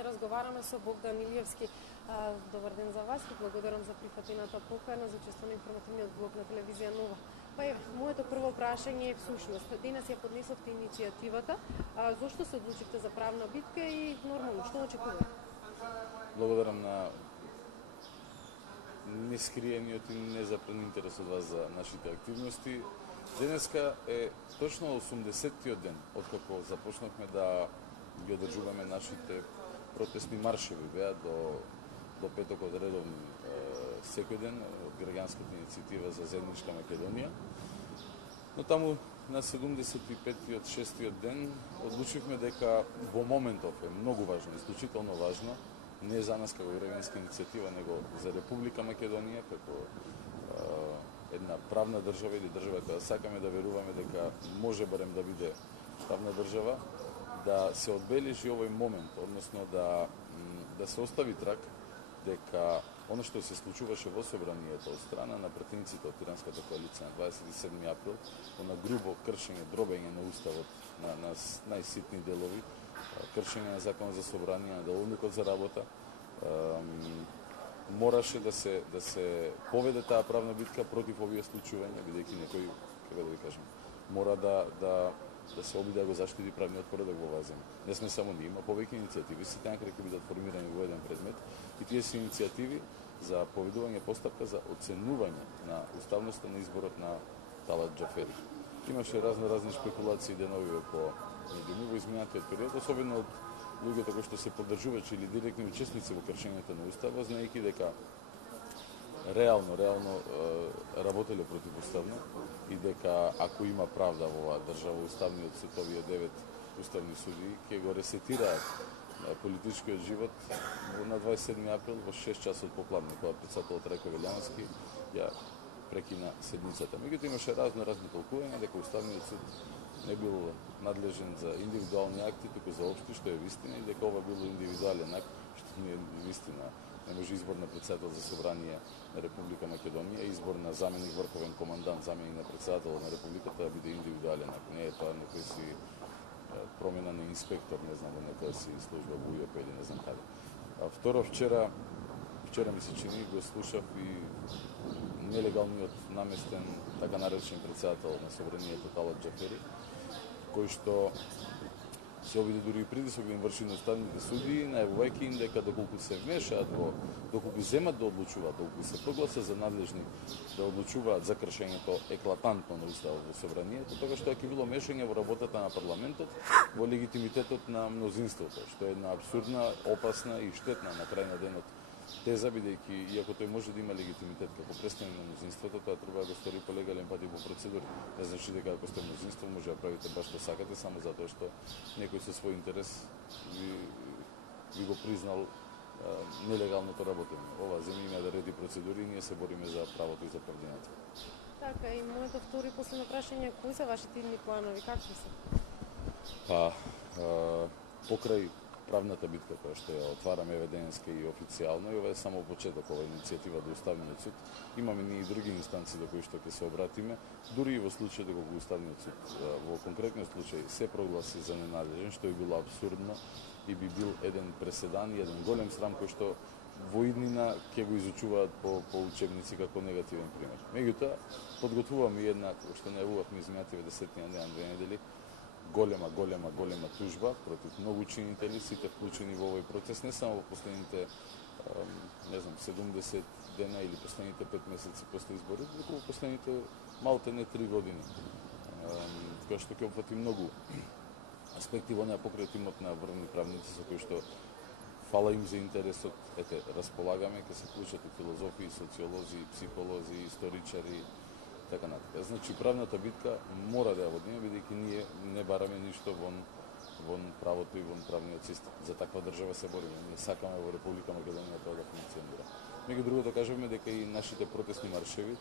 Разговараме со Богдан Илиевски. Добар ден за вас и благодарам за прифатената покана за учество на информативниот блок на телевизија Нова. Па е, моето прво прашање е всушност. Денес ја поднесовте иницијативата. Зошто се одлучивте за правна битка и нормално, што очекувате? Благодарам на нескриениот и незапрен интерес од вас за нашите активности. Денеска е точно 80-тиот ден откако започнавме да ги одржуваме нашите протестни маршеви. Беа до петокот редовни секој ден од граѓанската иницијатива за заедничка Македонија. Но таму на 75-тиот, 6-тиот ден одлучивме дека во моментов е многу важно, исклучително важно, не за нас како граѓанска иницијатива, него за Република Македонија, како една правна држава или држава која сакаме да веруваме дека може барем да биде правна држава, да се одбележи овој момент, односно да се остави трак дека оно што се случуваше во собранието од страна на пратениците од Тиранската коалиција на 27 април, на грубо кршење, дробење на уставот на најситни делови, кршење на законот за собрание, на деловникот за работа, мораше да се поведе таа правна битка против овие случувања, бидејќи некој, како да ви кажем, мора да се обиде да го заштити правниот поредок во оваа земја. Не сме само ние, има повеќе иницијативи, сите некаде ќе бидат формирани во еден предмет и тие се иницијативи за поведување постапка за оценување на уставноста на изборот на Талат Џафери. Имаше разни спекулации денови по медиуми во изминатиот период, особено од луѓето кои што се поддржувачи или директни учесници во кршењето на уставот, знаејќи дека реално работеле противуставно и дека ако има правда во оваа држава, уставниот суд, овие 9 уставни судии ќе го ресетираат политичкиот живот на 27 април во 6 часот попладне, кога председателот Рајко Велјановски ја прекина седницата. Меѓутоа имаше разни толкувања дека уставниот суд не бил надлежен за индивидуални акти, туку за општи, што е вистина, и дека ова било индивидуален акт, што не е вистина. Не може избор на председател за собрание на Република Македонија, избор на заменик врховен командант, заменик на председател на Републиката да биде индивидуален акт. Не е тоа некој си промена на инспектор, не знам, некоја си служба во УЈП или не знам каде. Второ, вчера ми се чини, го слушав и нелегалниот наместен, така наречен председател на собранието Талат Џафери, кој што се обиде дури и притисок да им врши на уставните судии, најавувајќи им дека доколку се вмешаат доколку земат да одлучуваат, доколку се прогласат за надлежни да одлучуваат за кршењето еклатантно на уставот во собранието, тогаш тоа ќе било мешање во работата на парламентот, во легитимитетот на мнозинството, што е една абсурдна, опасна и штетна на крај на денот теза, бидејќи иако тој може да има легитимитет како представник на мнозинството, тоа треба да го стори по легален пат и по процедури. Не значи дека ако сте мнозинство може да правите баш што сакате само затоа што некој со свој интерес ви го признал нелегалното работење. Ова земја има да реди процедури и ние се бориме за правото и за правдината. Така, и моето втори последно прашање, кои се вашите идни планови, какви се? Покрај правната битка која што ја отвараме еве денеска и официјално, и ова е само почеток, ова иницијатива до Уставниот суд. Имаме ние и други инстанции до кои што ќе се обратиме, дури и во случај дека Уставниот суд во конкретниот случај се прогласи за ненадлежен, што би било абсурдно и би бил еден преседан и еден голем срам кој што во иднина ќе го изучуваат по учебници како негативен пример. Меѓутоа, подготвуваме една, кој што најавувавме изминативе 10 дена, 2 недели, голема тужба против многу учинители, сите вклучени во овој процес, не само во последните 70 дена или последните 5 месеци после изборите, туку во последните малте не 3 години. Кога што ќе опфати многу аспекти во неа покрај тимот на врвни правници со кои што фала им за интересот, располагаме, ќе се вклучат и филозофи, социолози, психолози, историчари, така натаму. Значи правната битка мора да ја водиме, бидејќи ние не бараме ништо вон правото и вон правниот систем. За таква држава се бориме. Ние сакаме во Република Македонија тоа да функционира. Меѓу другото кажуваме дека и нашите протестни маршеви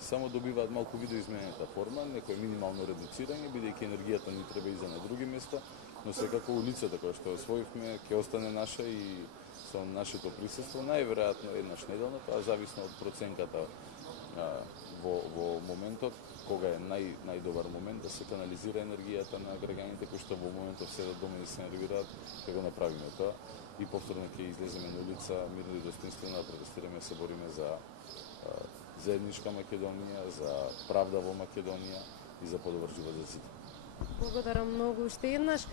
само добиваат малку видоизменета форма, некој минимално редуцирање, бидејќи енергијата ни треба и за на други места, но секако улицата која што освоивме ќе остане наша и со нашето присуство најверојатно еднаш неделно, тоа зависно од проценката во моментот кога е најдобар момент да се канализира енергијата на граѓаните кои што во моментов седат дома и се нервираат, ќе го направиме тоа и повторно ќе излеземе на улица мирно и достоинствено да протестираме и се бориме за заедничка Македонија, за правда во Македонија и за подобар живот за сите. Благодарам многу уште еднаш.